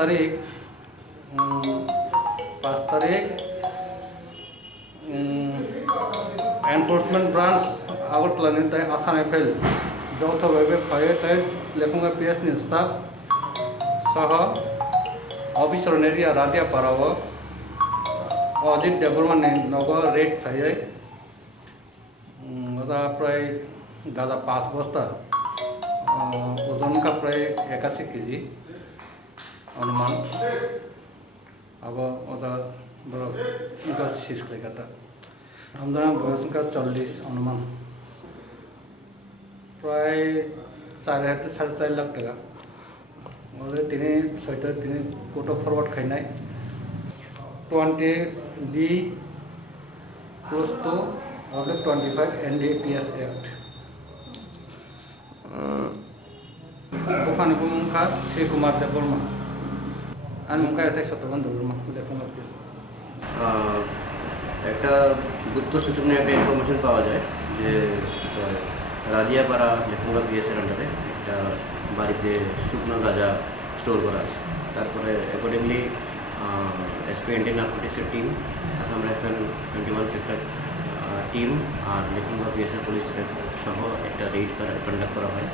तारीख 5 तारीख enforcement branch Agartala তাই আসাম এফএল যৌথভাবে ফাইয়ে তাই লেখুঙ্গা পিএসনি স্টাফ সহ অফিসর এরিয়া রাধিয়া পারাও অজিত দেববর্মা নগ রেড খাইয়ে প্রায় গাঁজা 5 বস্তা ওজন का प्राय 81 केजी अनुमान अब ओजा बड़ा इनका शीश लेगा था हमदाना बयस का 40 अनुमान प्राय 4.5 लाख टाका और तिनी स्वेटर तिनी कोटो फरवर्ड खाई 20 B close to 25 NDPS Act Bukan Pemungka Sri Kumar Deborma আর মুখে আছে শতবন্ধ বর্মা লেখুঙ্গা পিএস একটা গুপ্ত সূচনায় একটা ইনফরমেশন পাওয়া যায় যে রাজিয়াপাড়া লেখুঙ্গা পিএসের আন্ডারে একটা বাড়িতে শুকনো গাঁজা স্টোর করা আছে তারপরে অ্যাকর্ডিংলি এসপি এন্টি নার্কোটিক্সের team Assam rifle 21 sector team আর লেখুঙ্গা পিএসের পুলিশের সহ একটা রেড কন্ডাক্ট করা হয়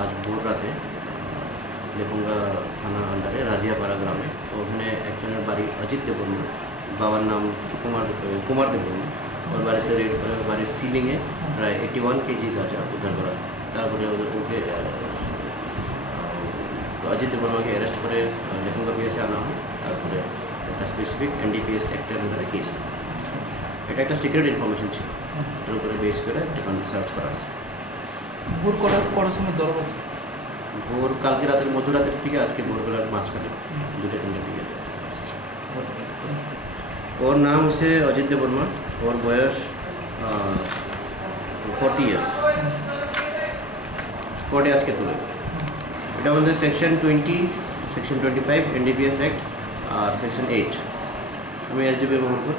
আজ ভোর রাতে লেখুঙ্গা থানা আন্ডারে রাজিয়াপাড়া গ্রামে ওখানে একজনের বাড়ি অজিত দেববর্মা বাবার নাম কুমার দেববর্মা ওর বাড়িতে রেড করে বাড়ির সিলিংয়ে প্রায় 81 কেজি গাঁজা উদ্ধার করা তারপরে ওকে অজিত দেববর্মাকে অ্যারেস্ট করে লেখুঙ্গা পিএসে আনা হয় তারপরে একটা স্পেসিফিক NDPS অ্যাক্টের আন্ডারে কেস এটা একটা সিক্রেট ইনফরমেশন ছিল এর উপরে বেস করে একটা সার্চ করা আছে ভোর করার সময় দরব আছে ভোর কালকে রাতের মধ্যরাতের থেকে আজকে ভোরবেলার মাঝখানে 2-3টার দিকে ওর নাম হচ্ছে অজিত দেববর্মা ওর বয়স 40 ইয়ার্স কোর্টে আজকে তুলে এটা আমাদের সেকশন 20 সেকশন 25 NDPS অ্যাক্ট আর সেকশন 8 আমি SDB মোহাম্মদপুর